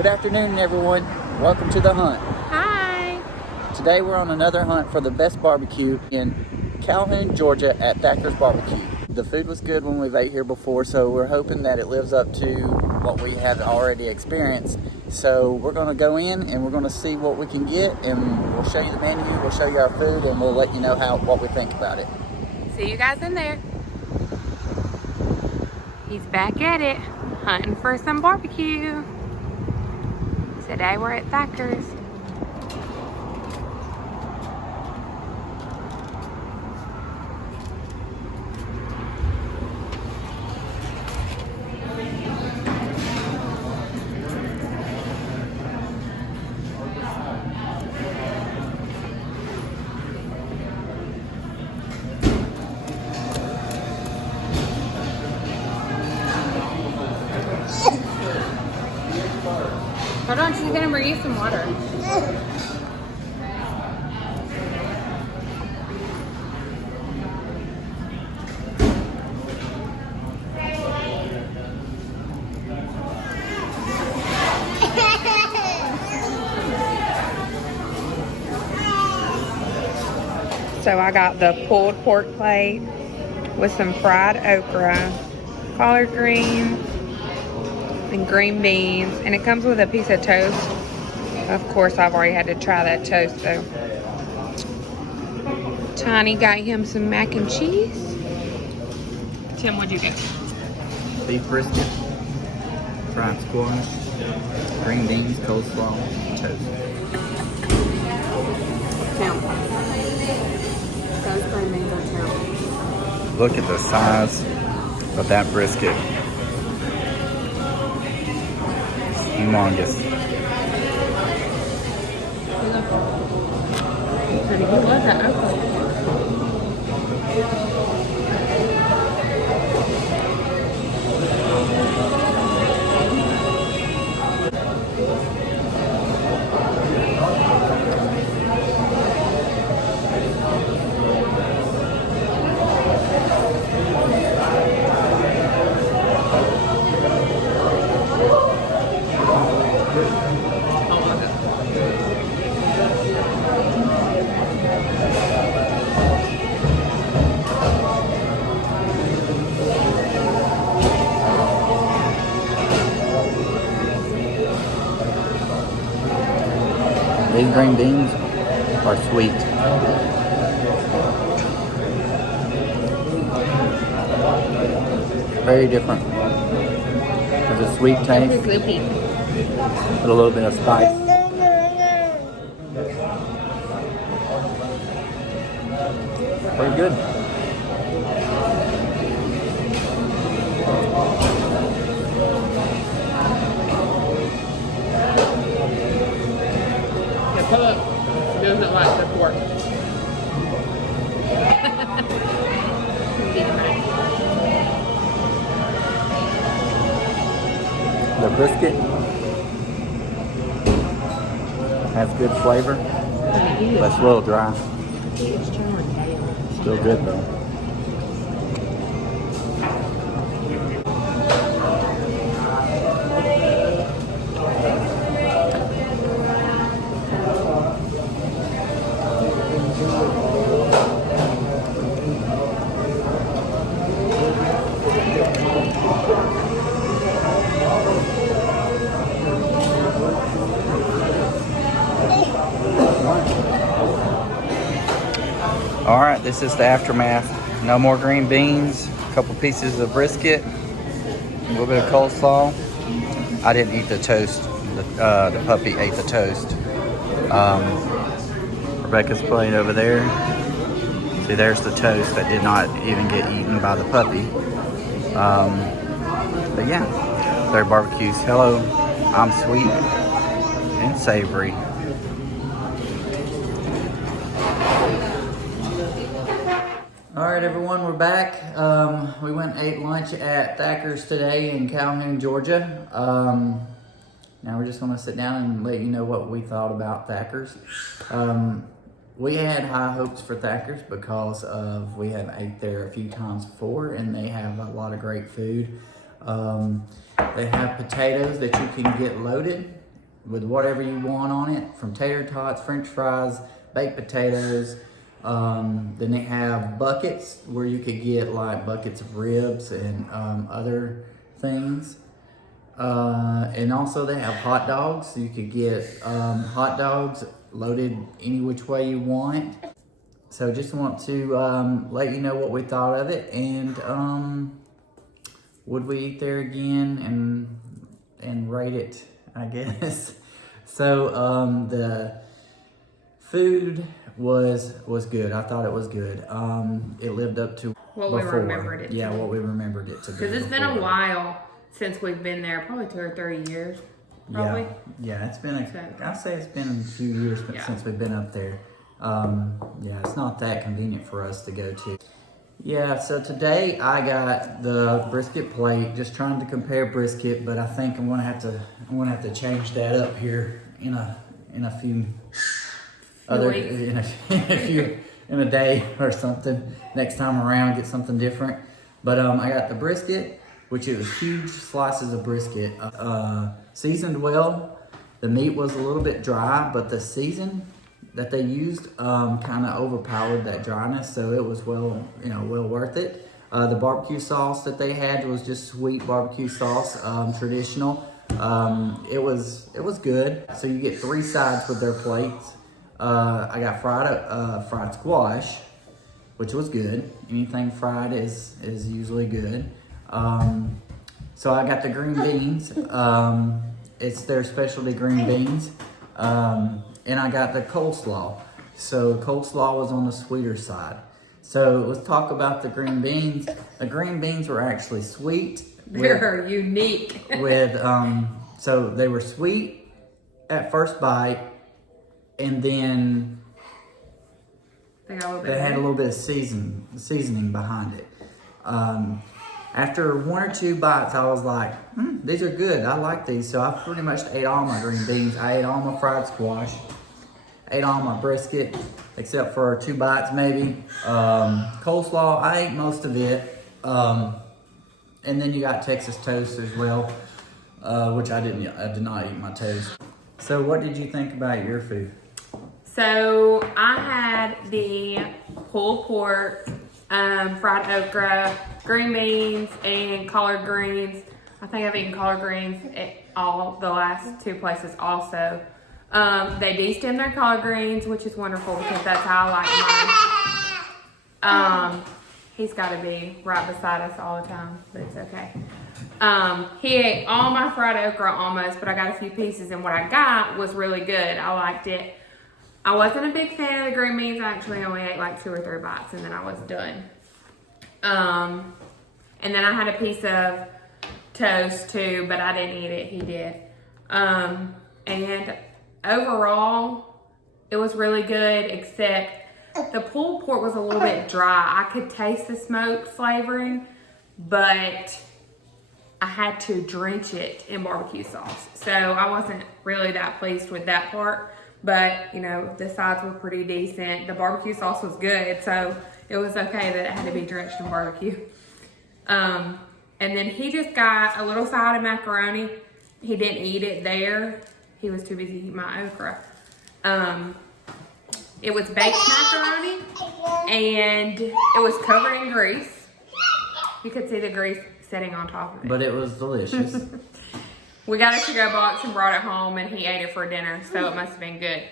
Good afternoon, everyone. Welcome to the hunt. Hi. Today we're on another hunt for the best barbecue in Calhoun, Georgia at Thatchers BBQ. The food was good when we've ate here before, so we're hoping that it lives up to what we have already experienced. So we're going to go in and we're going to see what we can get, and we'll show you the menu, we'll show you our food, and we'll let you know what we think about it. See you guys in there. He's back at it, hunting for some barbecue. Today we're at Thatchers. Hold on, she's gonna bring you some water. So I got the pulled pork plate with some fried okra, collard greens, and green beans, and it comes with a piece of toast. Of course, I've already had to try that toast though. Tiny got him some mac and cheese. Tim, what'd you get? Beef brisket, fried squash, green beans, coleslaw, toast. Tim. Those green beans are terrible. Look at the size of that brisket. Humongous. Pretty good. What's that okra? These green beans are sweet. Very different. There's a sweet taste, with a little bit of spice. Pretty good. Philip doesn't like the pork. The brisket has good flavor, but it's a little dry. Still good though. All right, this is the aftermath. No more green beans, a couple pieces of brisket, a little bit of coleslaw. I didn't eat the toast. The puppy ate the toast. Rebecca's plate over there. See, there's the toast that did not even get eaten by the puppy. But yeah, their barbecues. Hello, I'm sweet and savory. All right, everyone, we're back. We went and ate lunch at Thatchers today in Calhoun, Georgia. Now we're just gonna sit down and let you know what we thought about Thatchers. We had high hopes for Thatchers because we have ate there a few times before, and they have a lot of great food. They have potatoes that you can get loaded, with whatever you want on it, from tater tots, french fries, baked potatoes. Then they have buckets where you could get like buckets of ribs and other things. And also they have hot dogs. So you could get hot dogs loaded any which way you want. So just want to let you know what we thought of it, and would we eat there again and rate it, I guess. So the food was good. I thought it was good. It lived up to what we remembered it. Yeah, what we remembered it to be. Because it's been a while since we've been there, probably 2 or 3 years. Probably. Yeah, it's been I'll say it's been a few years since we've been up there. Yeah, it's not that convenient for us to go to. Yeah, so today I got the brisket plate, just trying to compare brisket, but I think I'm gonna have to change that up here in a few other in a day or something. Next time around, get something different. But I got the brisket, which it was huge slices of brisket, seasoned well. The meat was a little bit dry, but the season that they used kind of overpowered that dryness, so it was well worth it. The barbecue sauce that they had was just sweet barbecue sauce, traditional. It was good. So you get 3 sides with their plates. I got fried squash, which was good. Anything fried is usually good. So I got the green beans. It's their specialty green beans. And I got the coleslaw. So coleslaw was on the sweeter side. So let's talk about the green beans. The green beans were actually sweet. They're unique. So they were sweet at first bite, and then they had a little bit of seasoning behind it. After 1 or 2 bites, I was like, these are good. I like these. So I pretty much ate all my green beans. I ate all my fried squash. Ate all my brisket, except for 2 bites maybe. Coleslaw, I ate most of it. And then you got Texas toast as well, which I did not eat my toast. So what did you think about your food? So I had the pulled pork, fried okra, green beans, and collard greens. I think I've eaten collard greens at all the last 2 places also. They de-stem their collard greens, which is wonderful because that's how I like mine. He's got to be right beside us all the time, but it's okay. He ate all my fried okra almost, but I got a few pieces, and what I got was really good. I liked it. I wasn't a big fan of the green beans. I actually only ate like 2 or 3 bites, and then I was done. And then I had a piece of toast too, but I didn't eat it. He did. And overall, it was really good, except the pulled pork was a little bit dry. I could taste the smoked flavoring, but I had to drench it in barbecue sauce. So I wasn't really that pleased with that part, but the sides were pretty decent. The barbecue sauce was good, so it was okay that it had to be drenched in barbecue. And then he just got a little side of macaroni. He didn't eat it there. He was too busy eating my okra. It was baked macaroni, and it was covered in grease. You could see the grease sitting on top of it. But it was delicious. We got a to-go box and brought it home, and he ate it for dinner, so it must have been good.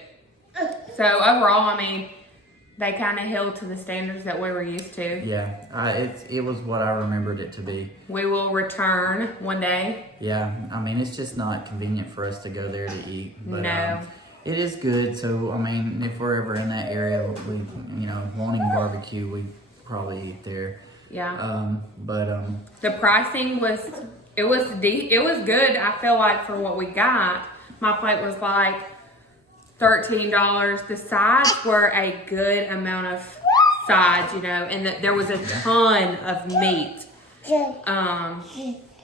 So overall, they kind of held to the standards that we were used to. Yeah, it was what I remembered it to be. We will return one day. Yeah, it's just not convenient for us to go there to eat. But, no. It is good, so if we're ever in that area, wanting barbecue, we probably eat there. Yeah. The pricing was good. I feel like for what we got, my plate was like $13. The sides were a good amount of sides, and there was a ton of meat.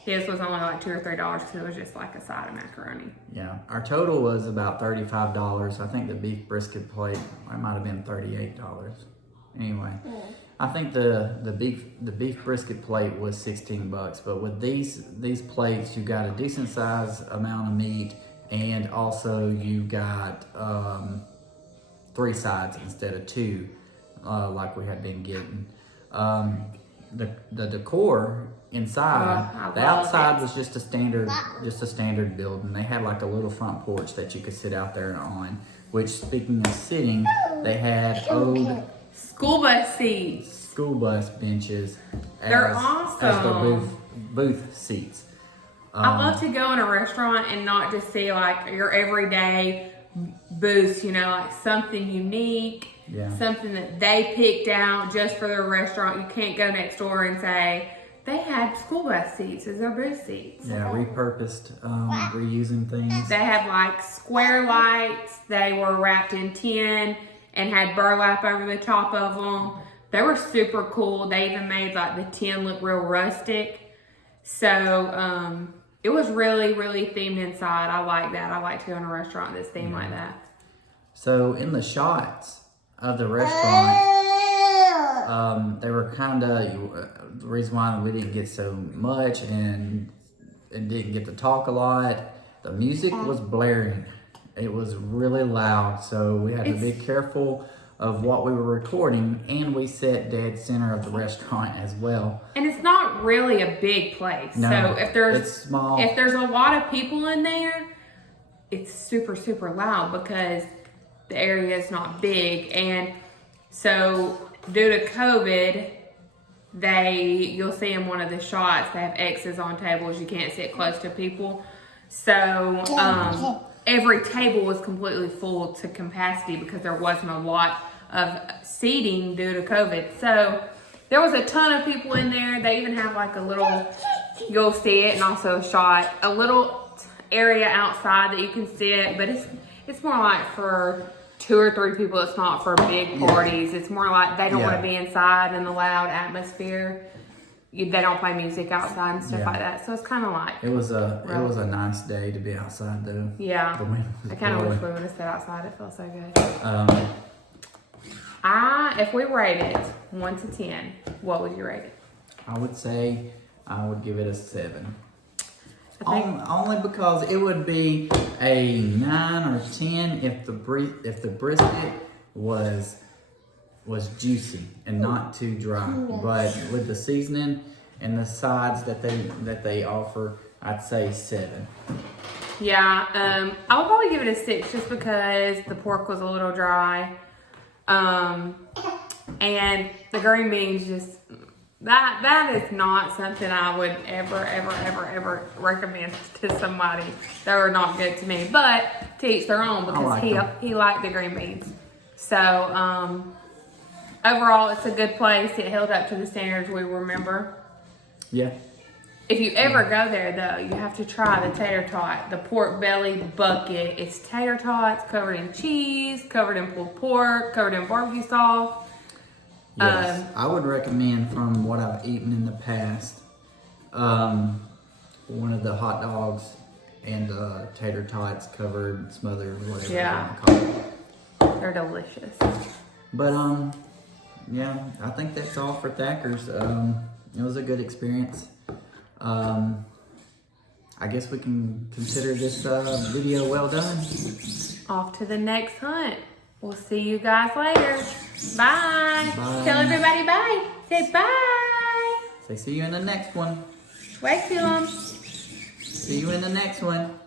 His was only like $2 or $3 because it was just like a side of macaroni. Yeah, our total was about $35. I think the beef brisket plate might have been $38. Anyway, I think the beef brisket plate was $16, but with these plates, you got a decent size amount of meat, and also you got 3 sides instead of 2, like we had been getting. The decor inside, the outside was just a standard building. They had like a little front porch that you could sit out there on. Which, speaking of sitting, they had old school bus seats, school bus benches. They're awesome. As the booth seats. I love to go in a restaurant and not just see like your everyday booths, you know, like something unique, something that they picked out just for their restaurant. You can't go next door and say, they had school bus seats as their booth seats. Yeah, repurposed, reusing things. They had like square lights. They were wrapped in tin and had burlap over the top of them. They were super cool. They even made like the tin look real rustic. So it was really, really themed inside. I like that. I like to go in a restaurant that's themed like that. So in the shots of the restaurant, they were kind of, the reason why we didn't get so much and didn't get to talk a lot, the music was blaring. It was really loud, so we had to be careful of what we were recording, and we sat dead center of the restaurant as well. And it's not really a big place. No, so if there's it's small. If there's a lot of people in there, it's super, super loud because the area is not big. And so due to COVID, you'll see in one of the shots, they have X's on tables. You can't sit close to people. So every table was completely full to capacity because there wasn't a lot of seating due to COVID. So there was a ton of people in there. They even have like a little, you'll see it, and also a shot, a little area outside that you can sit, but it's more like for 2 or 3 people. It's not for big parties. It's more like they don't want to be inside in the loud atmosphere. They don't play music outside and stuff like that. So it's kind of like it was a nice day to be outside though. Yeah, the wind was I kind of blowing. wish we would have sat outside. It felt so good. If we rate it 1 to 10, what would you rate it? I would say I would give it a 7. Only because it would be a 9 or 10 if the brisket was juicy and not too dry. But with the seasoning and the sides that they offer, I'd say 7. Yeah, I would probably give it a 6 just because the pork was a little dry. And the green beans just, that is not something I would ever recommend to somebody. They were not good to me, but to each their own because he liked the green beans. So, overall, it's a good place. It held up to the standards we remember. Yeah. If you ever go there, though, you have to try the tater tot, the pork belly bucket. It's tater tots covered in cheese, covered in pulled pork, covered in barbecue sauce. Yes, I would recommend from what I've eaten in the past, one of the hot dogs and tater tots covered, smothered, whatever you want to call it. They're delicious. But yeah, I think that's all for Thatchers. It was a good experience. I guess we can consider this video well done. Off to the next hunt. We'll see you guys later. Bye. Bye. Tell everybody bye. Say bye. Say see you in the next one. Wait, Philum. See you in the next one.